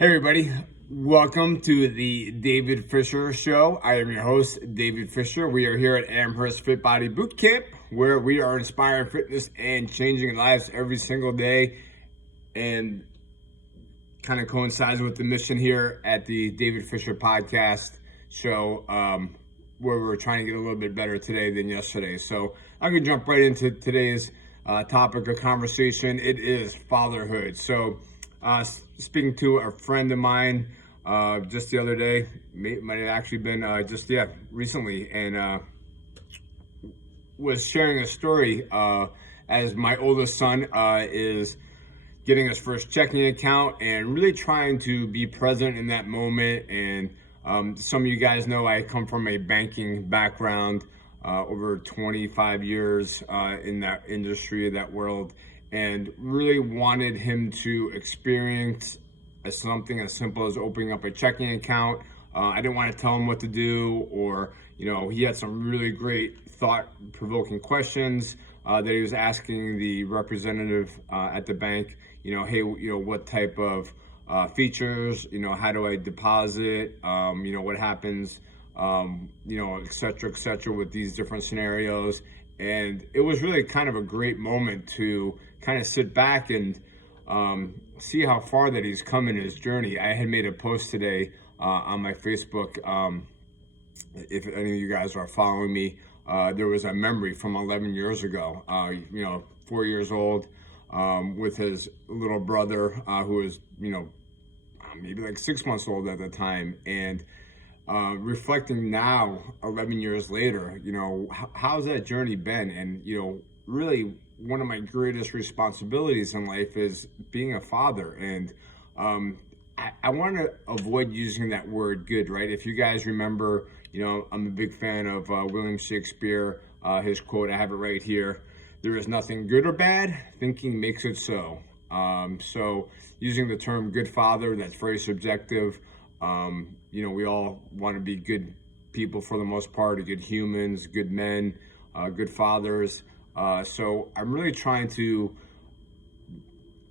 Hey everybody, welcome to the David Fisher Show. I am your host, David Fisher. We are here at Amherst Fit Body Boot Camp, where we are inspiring fitness and changing lives every single day. And kind of coincides with the mission here at the David Fisher Podcast Show, where we're trying to get a little bit better today than yesterday. So I'm going to jump right into today's topic of conversation. It is fatherhood. So speaking to a friend of mine just the other day, might have actually been recently, and was sharing a story as my oldest son is getting his first checking account and really trying to be present in that moment. And some of you guys know I come from a banking background, over 25 years in that industry, that world, and really wanted him to experience something as simple as opening up a checking account. I didn't want to tell him what to do, or, he had some really great thought-provoking questions that he was asking the representative at the bank. Hey, what type of features, how do I deposit, what happens, et cetera, with these different scenarios. And it was really kind of a great moment to kind of sit back and see how far that he's come in his journey. I had made a post today on my Facebook. If any of you guys are following me, there was a memory from 11 years ago, 4 years old, with his little brother, who was, maybe like 6 months old at the time. And reflecting now, 11 years later, how's that journey been? And, really one of my greatest responsibilities in life is being a father. And I want to avoid using that word good, right? If you guys remember, I'm a big fan of William Shakespeare, his quote, I have it right here: "There is nothing good or bad, thinking makes it so." So using the term good father, that's very subjective. We all want to be good people for the most part, good humans, good men, good fathers. So I'm really trying to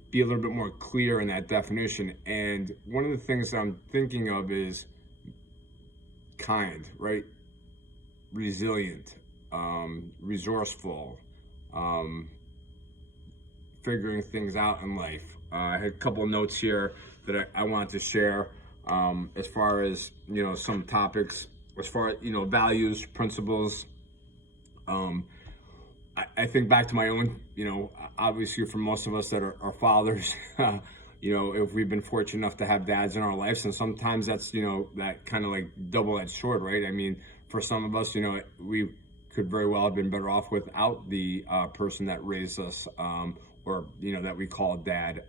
be a little bit more clear in that definition. And one of the things that I'm thinking of is kind, right? Resilient, resourceful, figuring things out in life. I had a couple of notes here that I wanted to share as far as, some topics, as far as, values, principles. I think back to my own, obviously for most of us that are fathers, if we've been fortunate enough to have dads in our lives, and sometimes that's, that kind of like double-edged sword, right? I mean, for some of us, we could very well have been better off without the person that raised us, or, that we call dad.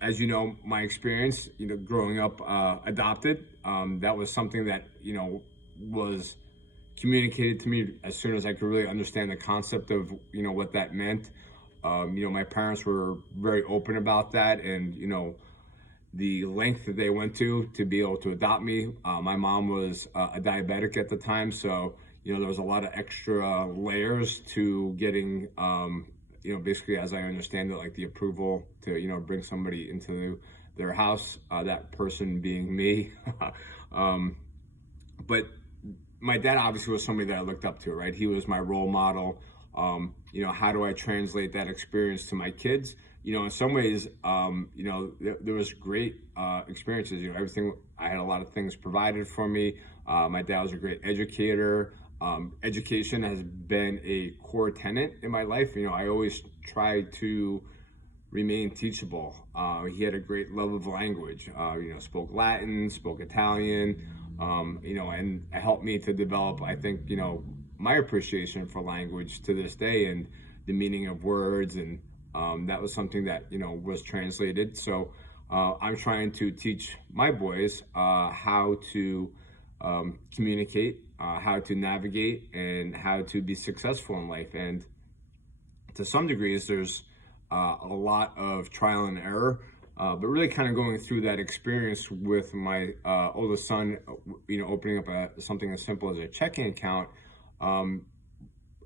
As you know, my experience, growing up adopted, that was something that, was communicated to me as soon as I could really understand the concept of, what that meant. My parents were very open about that, and, the length that they went to be able to adopt me. My mom was a diabetic at the time, so, there was a lot of extra layers to getting, basically, as I understand it, like the approval to, bring somebody into their house, that person being me. But my dad obviously was somebody that I looked up to, right? He was my role model. How do I translate that experience to my kids? In some ways, there was great experiences. Everything, I had a lot of things provided for me. My dad was a great educator. Education has been a core tenet in my life. I always try to remain teachable. He had a great love of language. Spoke Latin, spoke Italian. And it helped me to develop, I think, my appreciation for language to this day, and the meaning of words. And that was something that, was translated. So I'm trying to teach my boys how to communicate, how to navigate, and how to be successful in life. And to some degrees, there's a lot of trial and error. But really kind of going through that experience with my oldest son, opening up something as simple as a checking account,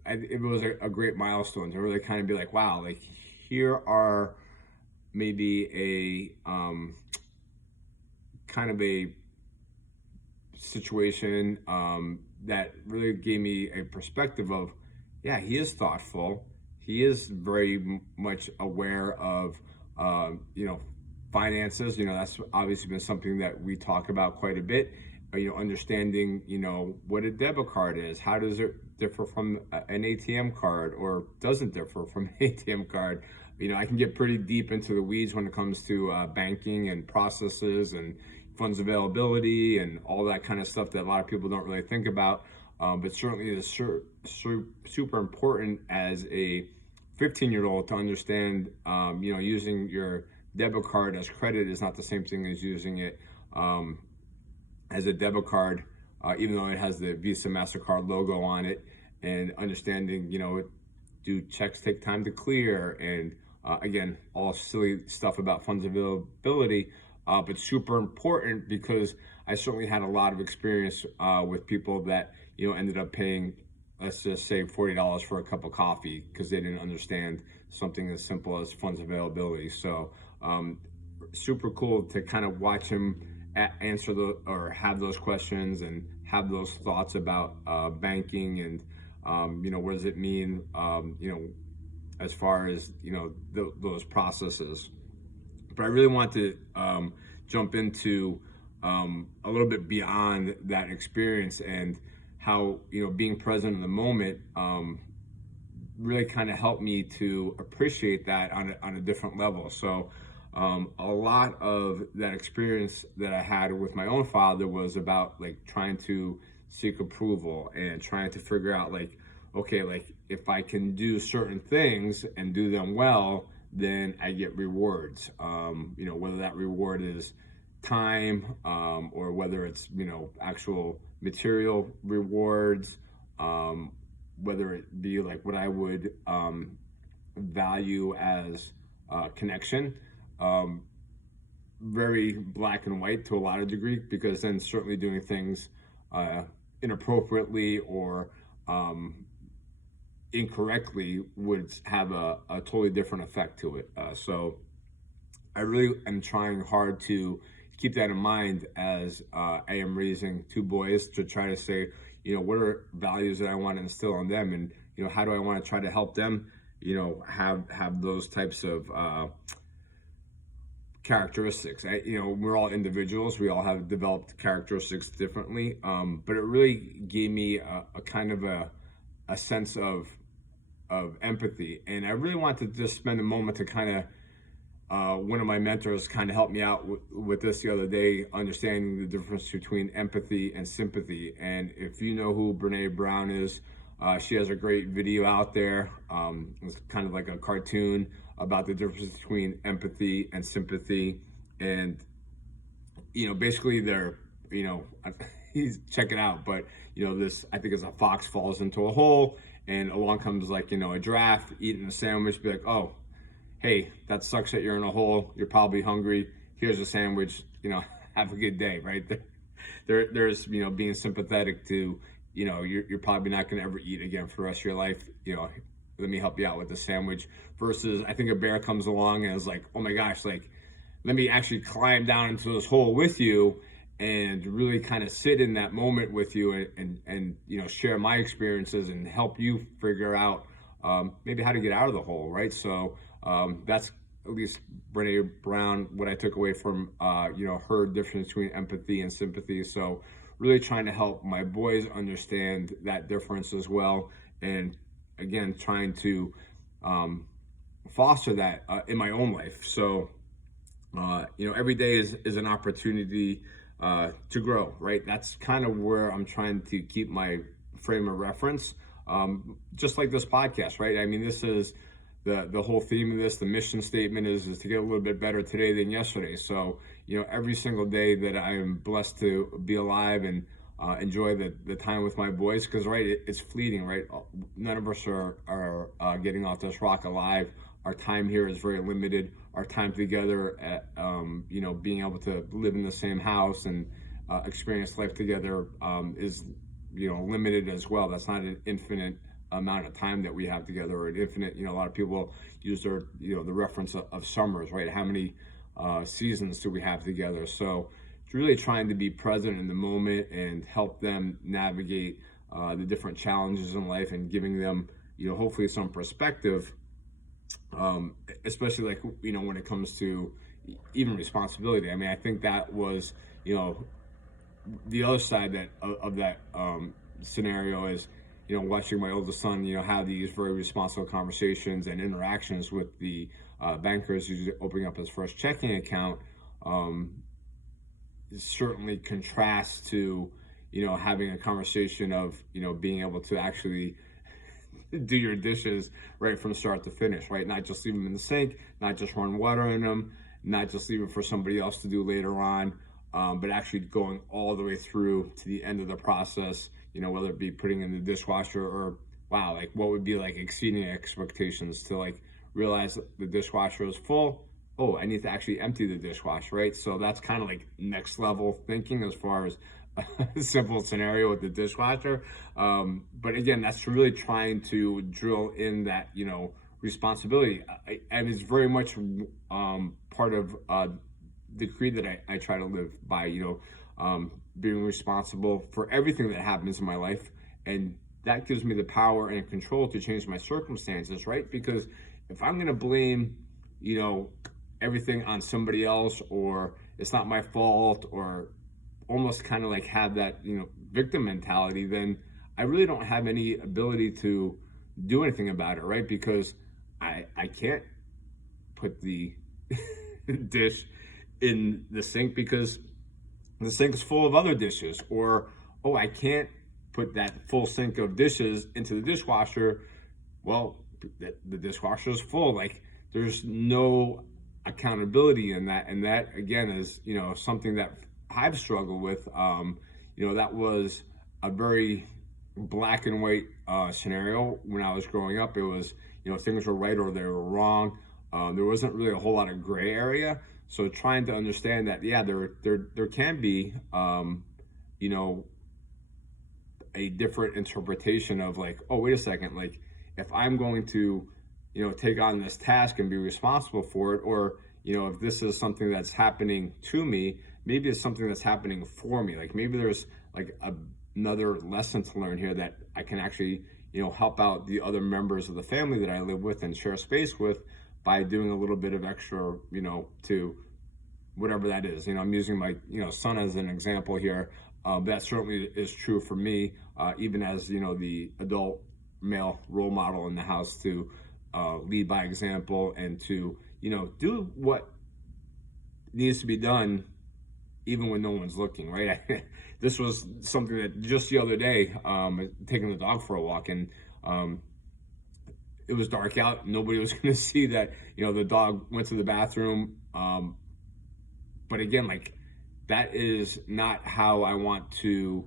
it was a great milestone to really kind of be like, wow, like here are maybe kind of a situation that really gave me a perspective of, yeah, he is thoughtful. He is very much aware of, finances. That's obviously been something that we talk about quite a bit. Understanding, what a debit card is. How does it differ from an ATM card, or doesn't differ from an ATM card? I can get pretty deep into the weeds when it comes to banking and processes and funds availability and all that kind of stuff that a lot of people don't really think about. But certainly it is super important as a 15-year-old to understand, using your debit card as credit is not the same thing as using it as a debit card, even though it has the Visa, MasterCard logo on it, and understanding, do checks take time to clear? And again, all silly stuff about funds availability, but super important because I certainly had a lot of experience with people that, ended up paying, let's just say $40 for a cup of coffee because they didn't understand something as simple as funds availability. So super cool to kind of watch him answer or have those questions and have those thoughts about banking and, what does it mean, as far as, those processes. But I really want to jump into a little bit beyond that experience and how, being present in the moment really kind of helped me to appreciate that on a different level. So a lot of that experience that I had with my own father was about trying to seek approval and trying to figure out okay, if I can do certain things and do them well, then I get rewards. Whether that reward is time, or whether it's, actual material rewards, whether it be what I would value as connection. Very black and white to a lot of degree, because then certainly doing things inappropriately or incorrectly would have a totally different effect to it. So I really am trying hard to keep that in mind as I am raising two boys, to try to say, what are values that I want to instill in them, and how do I want to try to help them, have those types of characteristics. We're all individuals. We all have developed characteristics differently, but it really gave me a kind of a sense of empathy, and I really wanted to just spend a moment to kind of. One of my mentors kind of helped me out with this the other day, understanding the difference between empathy and sympathy. And if you know who Brene Brown is, she has a great video out there. It's kind of like a cartoon about the difference between empathy and sympathy. And, basically they're, he's check it out. But, this, I think, is a fox falls into a hole, and along comes a giraffe eating a sandwich, be like, oh, hey, that sucks that you're in a hole. You're probably hungry. Here's a sandwich. Have a good day, right? There's being sympathetic to, you're probably not going to ever eat again for the rest of your life. Let me help you out with the sandwich. Versus, I think a bear comes along and is like, oh my gosh, let me actually climb down into this hole with you and really kind of sit in that moment with you and share my experiences and help you figure out maybe how to get out of the hole, right? So that's at least Brene Brown, what I took away from, her difference between empathy and sympathy. So really trying to help my boys understand that difference as well. And again, trying to foster that in my own life. So, every day is an opportunity to grow, right? That's kind of where I'm trying to keep my frame of reference. Just like this podcast, right? I mean, this is the whole theme of this, the mission statement is to get a little bit better today than yesterday. So, every single day that I am blessed to be alive and enjoy the time with my boys, because, right, it's fleeting, right? None of us are getting off this rock alive. Our time here is very limited. Our time together at, being able to live in the same house and experience life together is, limited as well. That's not an infinite amount of time that we have together, or an infinite, a lot of people use their, the reference of summers, right? How many seasons do we have together? So really trying to be present in the moment and help them navigate the different challenges in life, and giving them, hopefully some perspective, especially, like, when it comes to even responsibility. I mean, I think that was, the other side of that scenario is, watching my oldest son, have these very responsible conversations and interactions with the bankers who's opening up his first checking account. Certainly contrasts to, having a conversation of, being able to actually do your dishes right from start to finish, right? Not just leave them in the sink, not just run water in them, not just leave it for somebody else to do later on, but actually going all the way through to the end of the process, whether it be putting in the dishwasher, or, wow, like, what would be like exceeding expectations to, like, realize that the dishwasher is full. Oh, I need to actually empty the dishwasher, right? So that's kind of like next level thinking as far as a simple scenario with the dishwasher. But again, that's really trying to drill in that, responsibility. And it's very much part of the creed that I try to live by, being responsible for everything that happens in my life. And that gives me the power and control to change my circumstances, right? Because if I'm going to blame, everything on somebody else, or it's not my fault, or almost kind of like have that, victim mentality, then I really don't have any ability to do anything about it, right? Because I can't put the dish in the sink because the sink is full of other dishes, or, oh, I can't put that full sink of dishes into the dishwasher. Well, the dishwasher is full. Like, there's no accountability in that. And that, again, is, something that I've struggled with. That was a very black and white scenario when I was growing up. It was, things were right or they were wrong. There wasn't really a whole lot of gray area. So trying to understand that, yeah, there can be, a different interpretation of, like, oh, wait a second, like, if I'm going to, take on this task and be responsible for it, or, if this is something that's happening to me, maybe it's something that's happening for me. Like, maybe there's like another lesson to learn here that I can actually, help out the other members of the family that I live with and share space with by doing a little bit of extra, to whatever that is. I'm using my, son as an example here. That certainly is true for me, even as, the adult male role model in the house, to lead by example and to, do what needs to be done even when no one's looking, right? This was something that just the other day, taking the dog for a walk, and it was dark out. Nobody was going to see that, the dog went to the bathroom. But again, like, that is not how I want to,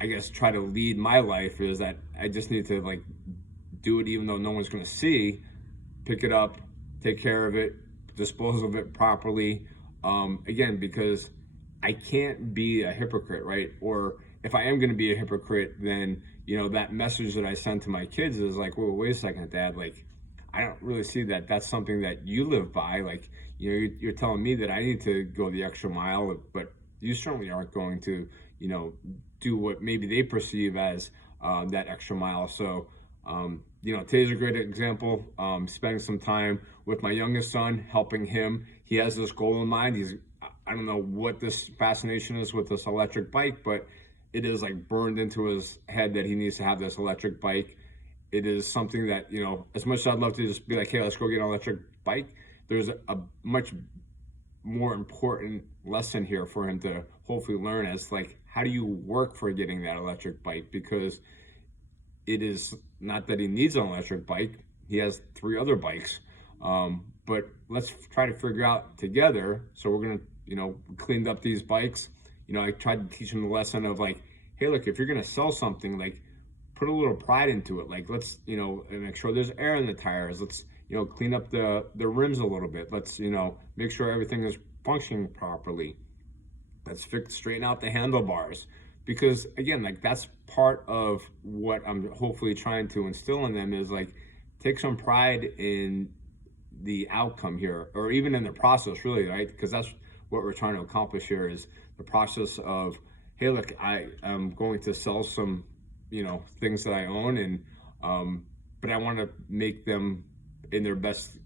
I guess, try to lead my life. Is that I just need to, like, do it even though no one's going to see, pick it up, take care of it, dispose of it properly. Again, because I can't be a hypocrite, right? Or if I am going to be a hypocrite, then, that message that I send to my kids is like, well, wait a second, Dad, like, I don't really see that that's something that you live by. Like, you're telling me that I need to go the extra mile, but you certainly aren't going to, do what maybe they perceive as that extra mile. So, today's a great example. Spending some time with my youngest son, helping him. He has this goal in mind. I don't know what this fascination is with this electric bike, but it is like burned into his head that he needs to have this electric bike. It is something that, as much as I'd love to just be like, hey, let's go get an electric bike, there's a much more important lesson here for him to hopefully learn, as, like, how do you work for getting that electric bike? Because it is not that he needs an electric bike. He has 3 other bikes. But let's try to figure out together. So we're going to, cleaned up these bikes. I tried to teach him the lesson of, like, hey, look, if you're going to sell something, like, put a little pride into it. Like, let's, make sure there's air in the tires. Let's, clean up the rims a little bit. Let's, make sure everything is functioning properly. Let's straighten out the handlebars. Because, again, like, that's part of what I'm hopefully trying to instill in them, is, like, take some pride in the outcome here, or even in the process, really, right? Because that's what we're trying to accomplish here is the process of, hey, look, I am going to sell some, things that I own, and but I want to make them in their best,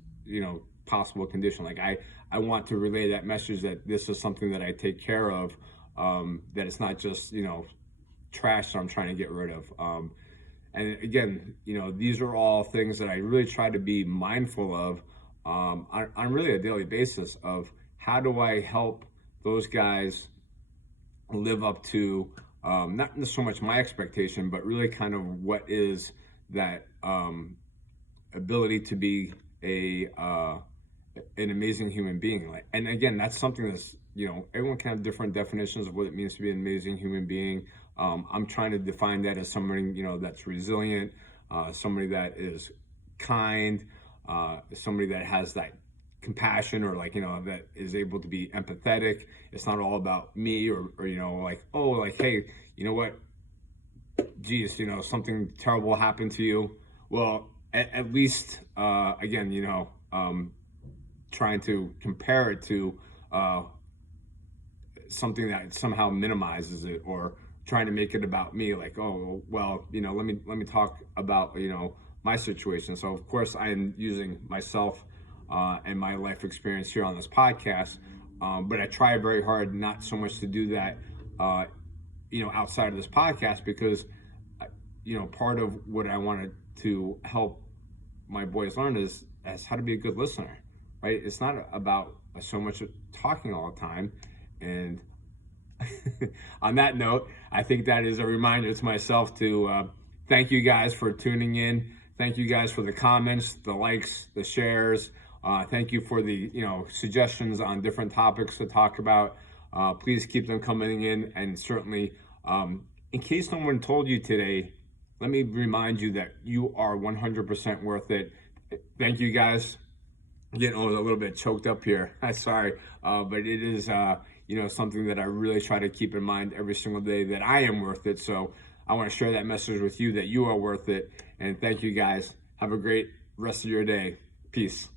possible condition. Like I want to relay that message that this is something that I take care of, that it's not just, trash that I'm trying to get rid of. And again, these are all things that I really try to be mindful of on really a daily basis of how do I help those guys live up to not so much my expectation, but really kind of what is that ability to be an amazing human being. Like, and again, that's something that's, everyone can have different definitions of what it means to be an amazing human being. I'm trying to define that as somebody, that's resilient, somebody that is kind, somebody that has that compassion, or that is able to be empathetic. It's not all about me, or like, oh, like, hey, you know what, geez, something terrible happened to you. Well, at least, again, trying to compare it to something that somehow minimizes it, or trying to make it about me, like, oh, well, let me talk about, my situation. So of course I am using myself and my life experience here on this podcast, but I try very hard not so much to do that, outside of this podcast, because, part of what I wanted to help my boys learn is how to be a good listener, right? It's not about so much talking all the time. And on that note, I think that is a reminder to myself to thank you guys for tuning in. Thank you guys for the comments, the likes, the shares. Thank you for the suggestions on different topics to talk about. Please keep them coming in, and certainly, in case no one told you today, let me remind you that you are 100% worth it. Thank you guys. Getting a little bit choked up here. Sorry, but it is something that I really try to keep in mind every single day, that I am worth it. So I want to share that message with you, that you are worth it. And thank you guys. Have a great rest of your day. Peace.